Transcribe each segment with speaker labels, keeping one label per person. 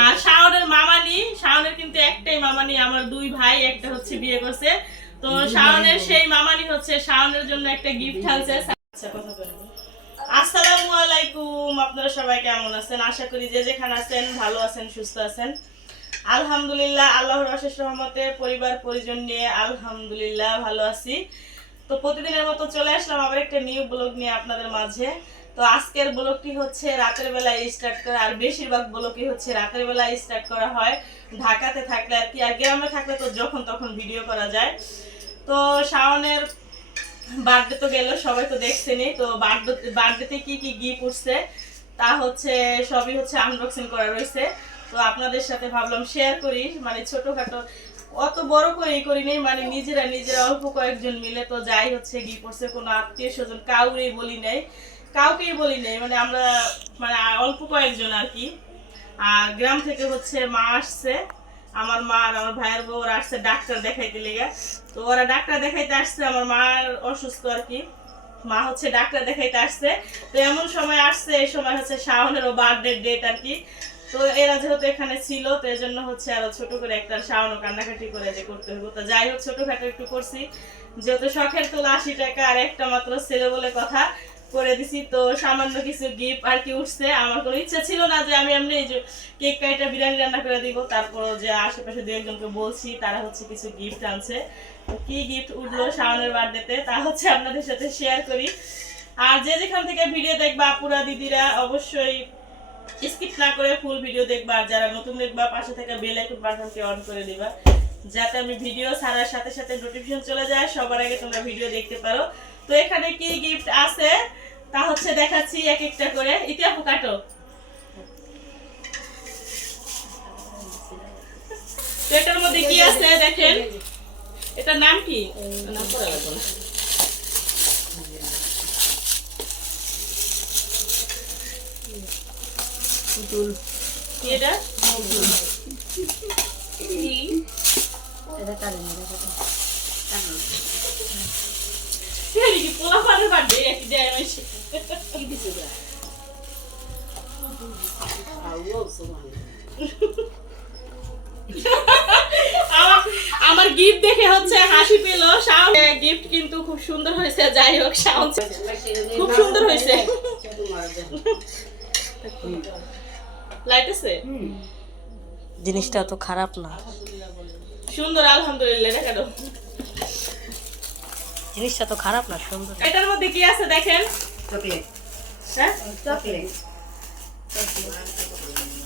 Speaker 1: আর শাওনের মামানি শাওনের কিন্তু একটাই মামানি আমার দুই ভাই, একটা হচ্ছে বিয়ে করছে। তো শাওনের সেই মামানি হচ্ছে শাওনের জন্য একটা গিফট আচ্ছা আসসালামু আলাইকুম, আপনারা সবাই কেমন আছেন? আশা করি যে যেখানে আছেন, ভালো আছেন, সুস্থ আছেন। আলহামদুলিল্লাহ, আল্লাহর অশেষ রহমতে পরিবার, পরিজন নিয়ে আলহামদুলিল্লাহ ভালো আছি। তো প্রতিদিনের মতো চলে আসলাম আবার একটা নিউ ব্লগ নিয়ে আপনাদের মাঝে। তো আজকের ব্লগটি হচ্ছে রাতের বেলায় স্টার্ট করা, আর বেশিরভাগ ব্লগই হচ্ছে রাতের বেলায় স্টার্ট করা হয়। ঢাকাতে থাকলে আর কি, আর গ্রামে থাকলে তো যখন তখন ভিডিও করা যায়। তো শাওনের বার্থডে তো গেল, সবাই তো দেখছেনই। তো বার্থডে বার্থডেতে কি কি গিফট উঠছে, তা হচ্ছে সবই হচ্ছে আনবক্সিং করা রয়েছে। তো আপনাদের সাথে ভাবলাম শেয়ার করি মানে ছোটখাটো, অত বড় করে করি নেই মানে নিজেরা নিজেরা অল্প কয়েকজন মিলে তো যাই হচ্ছে গিফট করছে কোনো আত্মীয় স্বজন কাউরেই বলি নাই। কাউকেই বলি নাই মানে আমরা মানে অল্প কয়েকজন আর কি। আর গ্রাম থেকে হচ্ছে মা আসছে, আমার মা আর আমার ভাইয়ের বউ, ওরা আসছে ডাক্তার দেখাইতে লেগে। তো ওরা ডাক্তার দেখাইতে আসছে, আমার মার অসুস্থ আর কি। মা হচ্ছে ডাক্তার দেখাইতে আসছে। তো এমন সময় আসছে, এই সময় হচ্ছে শাওনেরও বার্থডে ডেট আর কি। তো এরা যেহেতু এখানে ছিল, তো এই জন্য হচ্ছে আরও ছোট করে একটা শাওনও কান্নাকাটি করে যে করতে হব তো যাই হোক, ছোটখাটো একটু করছি। যেহেতু শখের তোলা আশি টাকা আর একটা মাত্র ছেলে বলে কথা করে দিছি, তো সামান্য কিছু গিফট আর কি উঠছে। আমার কোনো ইচ্ছা ছিল না যে আমি এমনি যে কেক কাইটা বিরিয়ানি রান্না করে দিব। তারপর যে আশেপাশে দু একজনকে বলছি, তারা হচ্ছে কিছু গিফট আনছে। তো কি গিফট উঠল শাওনের বার্থডেতে তা হচ্ছে আপনাদের সাথে শেয়ার করি। আর যে যেখান থেকে ভিডিও দেখবা, আপুরা, দিদিরা, অবশ্যই স্কিপ না করে ফুল ভিডিও দেখবা। আর যারা নতুন দেখবা, পাশে থেকে বেল আইকন বাটনটি অন করে দিবা। যাতে আমি ভিডিও ছাড়ার সাথে সাথে নোটিফিকেশন চলে যায়, সবার আগে তোমরা ভিডিও দেখতে পারো। তো এখানে কি গিফট আছে? তা হচ্ছে দেখাচ্ছি এক একটা করে। ইতিহাপু কাটো। এটার মধ্যে কি আছে দেখেন? এটার নাম কি? নাম পড়া লাগবে না, এটা পোলা পানের বার্থডে একই দেয় আমি আমার- আমার গিফট দেখে হচ্ছে হাসি পেল সাউন্ড গিফট কিন্তু খুব সুন্দর হয়েছে যাই হোক সাউন্ড খুব সুন্দর হয়েছে। লাইট আছে?
Speaker 2: জিনিসটা তো খারাপ না।
Speaker 1: সুন্দর আলহামদুলিল্লাহ
Speaker 2: জিনিসটা তো খারাপ না সুন্দর।
Speaker 1: এটার মধ্যে কি আছে দেখেন?
Speaker 3: চকলেট।
Speaker 1: হ্যাঁ?
Speaker 3: চকলেট।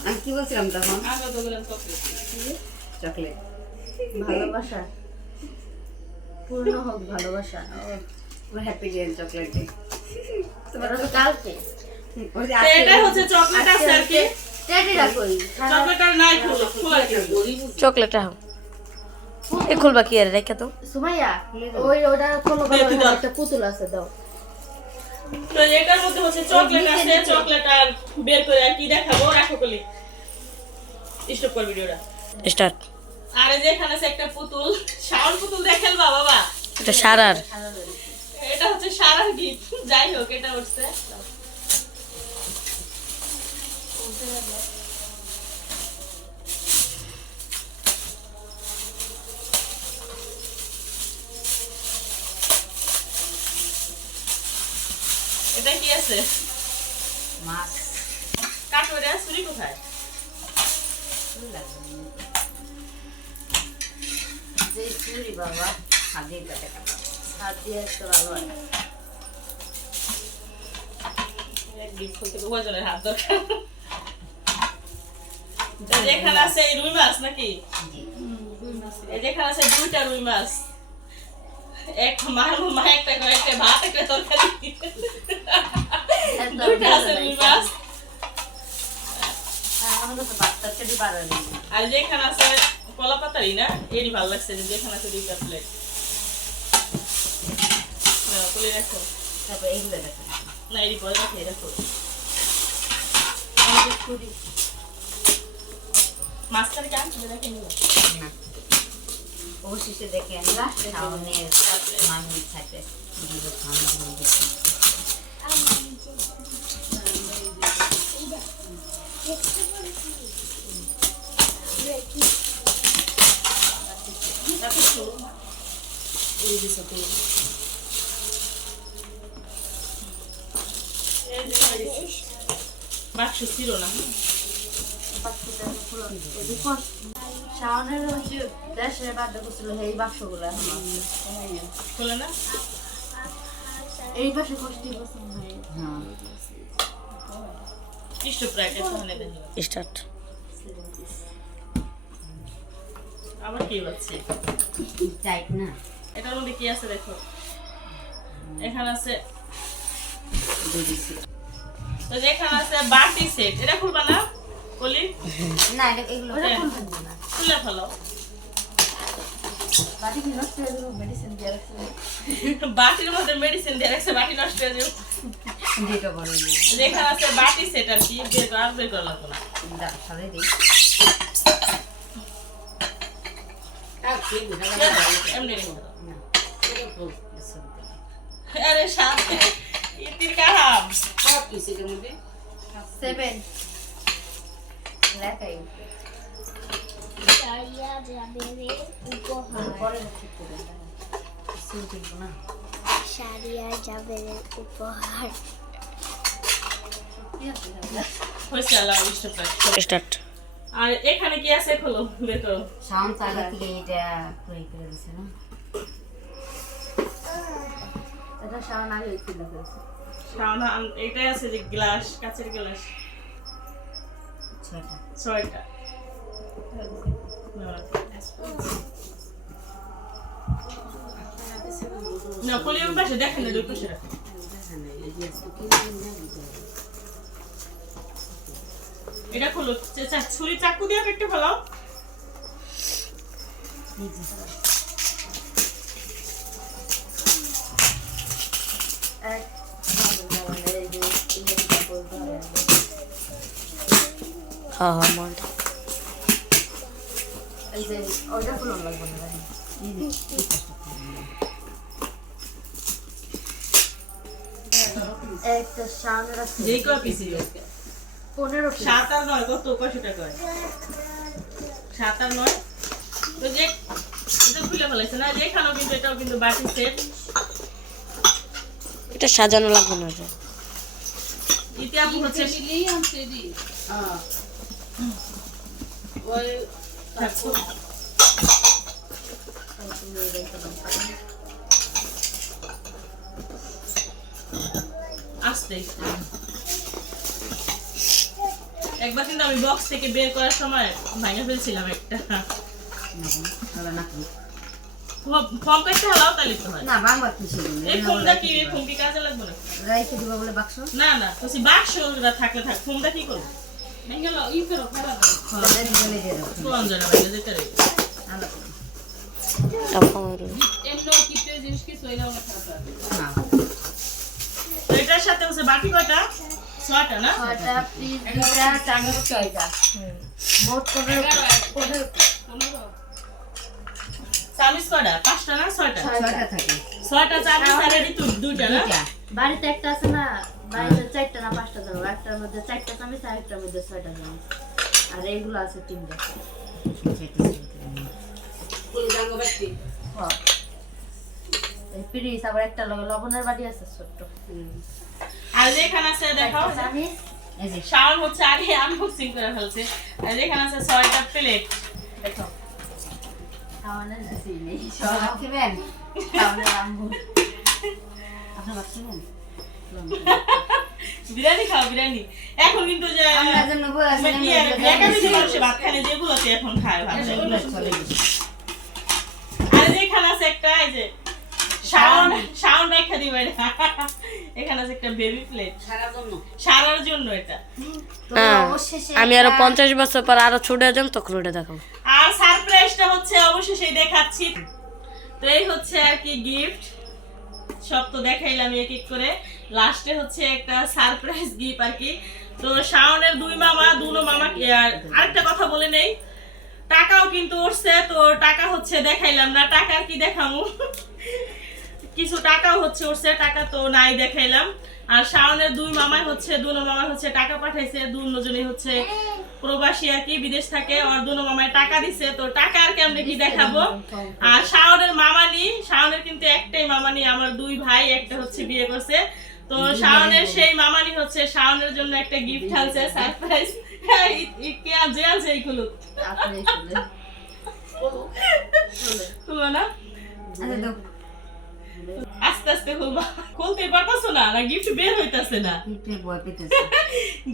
Speaker 3: আমি কি বলছিলাম তখন? চকলেট।
Speaker 4: ভালোবাসা। পূর্ণ হোক ভালোবাসা।
Speaker 3: হ্যাপি ডে চকলেট ডে
Speaker 4: তোমার তো কালকে?
Speaker 1: চকলেট আছে আর কি
Speaker 4: টেডিটা কই
Speaker 1: চকলেট আর নাই খুলো খোলা কি
Speaker 2: চকলেটটা এ খুলবা কি আর রেখে তো
Speaker 4: সুমাইয়া ওই ওটা কোনো পুতুল আছে দাও।
Speaker 1: এটার মধ্যে হচ্ছে চকলেট আছে চকলেট আর বের করে আর কি দেখাবো রাখো কলি। স্টপ কর ভিডিওটা।
Speaker 2: স্টার্ট
Speaker 1: আর যে এখানে আছে একটা পুতুল শাওন পুতুল দেখেন বা বাবা?
Speaker 2: এটা সারার।
Speaker 1: এটা হচ্ছে সারার গিফট যাই হোক এটা উঠছে। আছে।
Speaker 3: মাছ।
Speaker 1: কাটোরে চুরি কোথায়?
Speaker 4: যে চুরি বাবা
Speaker 3: হাতে কাটে কাটা
Speaker 4: হাত দিয়ে ভালো হয়।
Speaker 1: হাত দরকার। আছে রুই মাছ নাকি? এই আছে দুইটা রুই মাছ। এক মার মা একটা করে একটা ভাত একটা তরকারি। দুইটা আছে
Speaker 4: না
Speaker 1: আর যে এখানে আছে কলা না এরই ভালো লাগছে যে যেখানে আছে দুইটা প্লেট তুলে রাখো।
Speaker 3: তারপর এইগুলো দেখেন
Speaker 1: না এরই পরে রাখি রাখো
Speaker 4: আমাদের চুরি
Speaker 1: মাছটাকে কেমন তুলে রাখি নিব
Speaker 3: না। অবশেষে দেখেন শাওনের মামির সাথে দুটো
Speaker 1: বাক্স ছিল না
Speaker 4: শাওনের হচ্ছে দেশের বাধ্য করছিল এই বাক্সগুলো
Speaker 1: খোলে না
Speaker 4: এই পাশে হয়
Speaker 3: হ্যাঁ
Speaker 1: স্টোভ রাখে ওখানে দেখি
Speaker 2: স্টার্ট।
Speaker 1: আবার কি পাচ্ছি
Speaker 3: টাইট না।
Speaker 1: এটার মধ্যে কি আছে দেখো? এখানে আছে তো এখানে আছে বাটি সেট। এটা খুলবা না? কলি?
Speaker 3: না এটা এগুলো
Speaker 4: ওটা
Speaker 1: হ্যাঁ।
Speaker 4: না।
Speaker 1: খুলে ফেলো।
Speaker 4: হয়ে যাবে মেডিসিন দিয়ে রাখছে
Speaker 1: বাটির মধ্যে মেডিসিন দিয়ে রাখছে বাটি নষ্ট হয়ে যাবে।
Speaker 3: যেটা বলে
Speaker 1: যেখানে আছে বাটি সেট আর কি বের করা আর বের করা লাগবে না।
Speaker 3: দাঁড়া সরাই দিই।
Speaker 1: এমনি রেখে দাও।
Speaker 3: না।
Speaker 1: আরে শান্তি ইতির কাহাম।
Speaker 4: সেভেন লেখাই। পরে ঠিক করে
Speaker 3: না?
Speaker 5: সারিয়া যাবে উপহার
Speaker 1: হয়েছে আল্লাহ স্টোভ রাখো
Speaker 2: স্টার্ট
Speaker 1: আর এখানে কি আছে খোলো বের করো।
Speaker 3: শাওন তো থেকে এটা করে করে দিছে না?
Speaker 4: এটা শাওন আগে খুলে ফেলছে
Speaker 1: এটাই আছে যে গ্লাস কাচের গ্লাস
Speaker 3: ছয়টা।
Speaker 1: ছয়টা। না কলির পাশে দেখেন না দুই পাশে রাখেন। এটা খোলো। ছুরি চাকু দিয়ে একটু
Speaker 4: ধরে
Speaker 2: হ্যাঁ হ্যাঁ মন
Speaker 4: এই যে লাগবে না একটা শাওনের আছে
Speaker 1: যেই কয় পিসি
Speaker 4: পনেরো
Speaker 1: সাত আর নয় কত? কয়শো টাকা সাত আর নয়? তো যে এটা খুলে ফেলাইছে না? যেখানেও কিন্তু এটাও কিন্তু বাটি সেট।
Speaker 2: এটা সাজানো লাগবে না।
Speaker 1: ইতিহাস হচ্ছে থাকো। আস্তে। একবার কিন্তু আমি বক্স থেকে বের করার সময় ভাঙে ফেলছিলাম একটা।
Speaker 3: হবে না কি?
Speaker 1: ফর্ম কাটতে হলাও তাহলে তো হয়।
Speaker 3: না বাংলা কি
Speaker 1: এই ফোনটা কি এই ফোন কি কাজে লাগবে না
Speaker 3: রাইখে দিব বলে বাক্স?
Speaker 1: না না তো সে বাক্স থাকলে থাক ফোনটা কি করব?
Speaker 3: তাহলে দিলে দিয়ে দাও
Speaker 1: ফোন জানা বাইরে যেতে রে
Speaker 3: আলো। করো।
Speaker 2: চাপা মারো।
Speaker 3: না।
Speaker 1: তো এটার সাথে হচ্ছে বাকি কয়টা? ছয়টা না?
Speaker 4: ছয়টা পিস দুইটা চামচ ছয়টা। মোট পনেরো পনেরো piece।
Speaker 1: চামিচ পাঁচটা না ছয়টা?
Speaker 3: ছয়টা। থাকে।
Speaker 1: ছয়টা চামিচ আর এটি দু- না?
Speaker 4: বাড়িতে একটা আছে না বাড়িতে চারটা না পাঁচটা ধরো। একটার মধ্যে চারটা চামচ আর একটার মধ্যে ছয়টা চামচ। আর এইগুলো আছে তিনটা। পিরিচ আবার একটা লগে লবণের বাটি আছে ছোট্ট
Speaker 1: আর যেখানে আছে দেখো
Speaker 4: চারটা চামচ
Speaker 1: শাওন হচ্ছে আগে আনবক্সিং করে ফেলছে। আর যেখানে আছে ছয়টা প্লেট দেখো।
Speaker 3: রাখবেন
Speaker 1: বিরিয়ানি খাও বিরিয়ানি। এখন কিন্তু যে ভাত খায় যেগুলোতে এখন খায় ভাত। আর যেখানে আছে একটা এই যে শাওন শাওন রেখা দিবে এখানে আছে একটা বেবি প্লেট সারার জন্য। এটা।
Speaker 4: তো
Speaker 2: হ্যাঁ। আমি
Speaker 4: আরও
Speaker 2: পঞ্চাশ বছর পর আরও ছুটে যাম তখন ওটা দেখাবো।
Speaker 1: আর সারপ্রাইজটা হচ্ছে অবশেষই দেখাচ্ছি। তো এই হচ্ছে আর কি গিফট সব তো দেখাইলাম এক এক করে। লাস্টে হচ্ছে একটা সারপ্রাইজ গিফট আর কি। তো শাওনের দুই মামা দুনো মামা আর আরেকটা কথা বলে নেই। টাকাও কিন্তু উঠছে তো টাকা হচ্ছে দেখাইলাম না। টাকা আর কি দেখামু? কিছু টাকা হচ্ছে উঠছে টাকা তো নাই দেখাইলাম। আর শাওনের দুই মামাই হচ্ছে দুনো মামাই হচ্ছে টাকা পাঠাইছে দুজনই হচ্ছে প্রবাসী আর কি বিদেশ থাকে আর দুনো মামাই টাকা দিছে। তো টাকা আর কেমনে কি দেখাবো? আর শাওনের মামানি শাওনের কিন্তু একটাই মামানি আমার দুই ভাই একটা হচ্ছে বিয়ে করছে। তো শাওনের সেই মামানি হচ্ছে শাওনের জন্য একটা গিফট আনছে সারপ্রাইজ কে আনছে আনছে এইগুলো। না।
Speaker 3: আচ্ছা
Speaker 1: আস্তে আস্তে খুলবা খুলতে পারতাছো না? না গিফট বের হইতাছে না।
Speaker 3: ভয়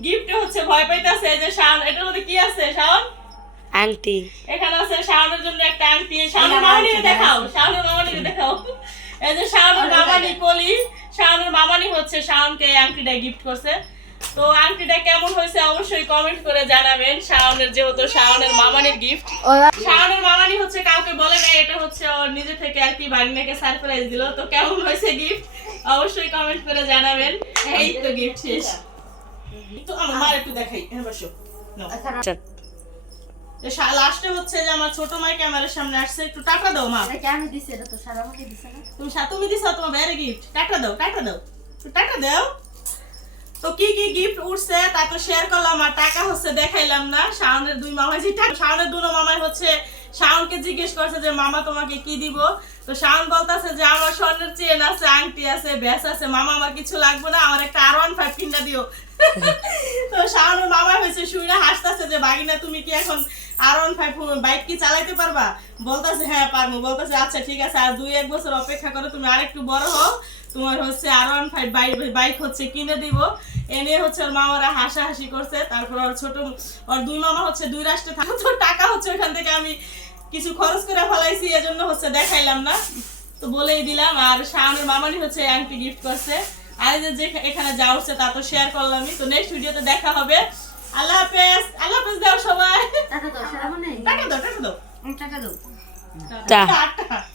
Speaker 1: গিফট হচ্ছে ভয় পাইতাছে যে শাওন এটার মধ্যে কি আছে শাওন?
Speaker 2: আংটি
Speaker 1: এখানে আছে শাওনের জন্য একটা আংটি শাওনের মামানিকে দেখাও শাওনের মামানিকে দেখাও। এই যে শাওনের মামানি কলি শাওনের মামানি হচ্ছে শাওনকে এই আংটিটা গিফট করছে। তো আংটিটা কেমন হয়েছে অবশ্যই কমেন্ট করে জানাবেন। শাওনের যেহেতু শাওনের মামানির গিফট শাওনের মামানি হচ্ছে কাউকে বলে না এটা হচ্ছে ওর নিজে থেকে আর কি বাগনাকে সারপ্রাইজ দিল। তো কেমন হয়েছে গিফট অবশ্যই কমেন্ট করে জানাবেন। এই তো গিফট শেষ। তো আমার মার একটু দেখাই। হ্যাঁ বসো।
Speaker 2: আচ্ছা
Speaker 1: লাস্টে হচ্ছে যে আমার ছোট মাই ক্যামেরার সামনে আসছে। একটু টাকা দাও মা।
Speaker 4: আমি দিছি এটা তো সারা দিছে না।
Speaker 1: তুমি দিছো তোমার বাইরে গিফট টাকা দাও টাকা দাও। টাকা দাও। তো কি কি গিফট উঠছে তা তো শেয়ার করলাম আর টাকা হচ্ছে দেখাইলাম না। শাওনের দুই মামা যে টাকা। শাওনের দুনো মামাই হচ্ছে শাওনকে জিজ্ঞেস করছে যে মামা তোমাকে কি দিব? তো শাওন বলতাছে যে আমার স্বর্ণের চেন আছে আংটি আছে ব্যাস আছে। মামা আমার কিছু লাগবে না আমার একটা আর ওয়ান ফাইভ কিনা দিও। তো শাওনের মামা হয়েছে শুনে হাসতেছে যে বাগিনা তুমি কি এখন আর ওয়ান ফাইভ বাইক কি চালাইতে পারবা? বলতাছে হ্যাঁ পারব বলতেছে আচ্ছা ঠিক আছে আর দুই এক বছর অপেক্ষা করো তুমি আরেকটু বড় হও। তোমার হচ্ছে আর ওয়ান ফাইভ বাইক হচ্ছে কিনে দিব। এ নিয়ে হচ্ছে ওর মামারা হাসাহাসি করছে তারপর ওর ছোট ওর দুই মামা হচ্ছে দুই রাষ্ট্রে থাকে তো টাকা হচ্ছে ওখান থেকে আমি কিছু খরচ করে ফেলাইছি এজন্য হচ্ছে দেখাইলাম না। তো বলেই দিলাম আর শাওনের মামানি হচ্ছে আংটি গিফট করছে। আর যে এখানে যা উঠছে তা তো শেয়ার করলামই। তো নেক্সট ভিডিওতে দেখা হবে। আল্লাহ হাফেজ আল্লাহ হাফেজ দাও সবাই।
Speaker 4: টাকা দাও
Speaker 1: টাকা দাও টাকা দাও।
Speaker 3: টাকা দাও।
Speaker 1: টাকা